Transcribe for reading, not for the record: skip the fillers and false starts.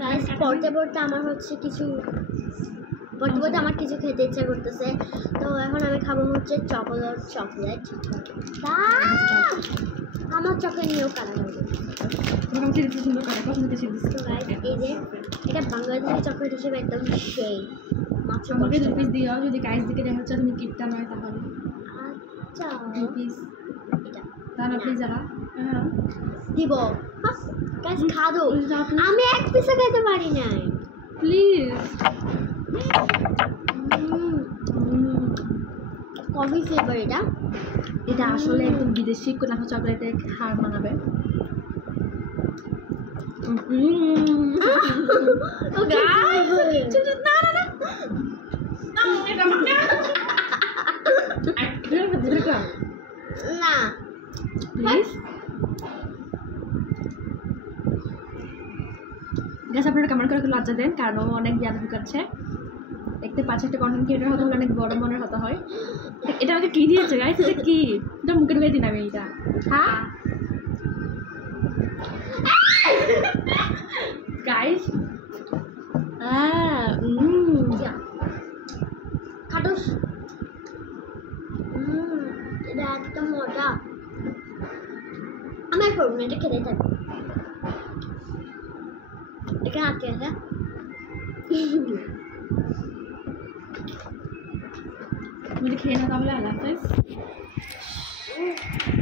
Guys পড়তে পড়তে আমার হচ্ছে কিছু কিছু খেতে ইচ্ছা করতেছে, তো এখন আমি খাবো হচ্ছে চকলেট। আমার চকলেট নিয়েও কাটা লাগবে। এই যে এটা বাংলাদেশি চকলেট হিসেবে একদম সেই মাত্র আমাকে 2 পিস দিও, যদি গাইস দিকে দেখা হচ্ছে তুমি কিপটা নয় তাহলে। আচ্ছা 2 পিস এটা দানা প্লিজ যারা দিব। গাইস খাদো, আমি এক পিসও খেতে পারি নাই প্লিজ। কফি ফ্লেভার এটা আসলে একদম বিদেশি কোন চকলেটে হার মানাবে। না প্লিজ গ্যাস আপনারা কমেন্ট করে লজ্জা দেন, কারণ ও অনেক বিয়াদবি করছে। দেখতে পাচ্ছি একটা কন্টেন্ট ক্রিয়েটর হতে হলে অনেক বড় মনের হতে হয়। এটা আমাকে কি দিয়েছে গাইস? এটা কি? এটা মুখে ঢুকে দিন আমি এটা। হ্যাঁ গাইস খাটোস। এটা একদম মজা। আমি আর করবো না, এটা খেতে থাকবো। এখানে আছে খেয়ে না তাহলে আল্লাহ হাফেজ।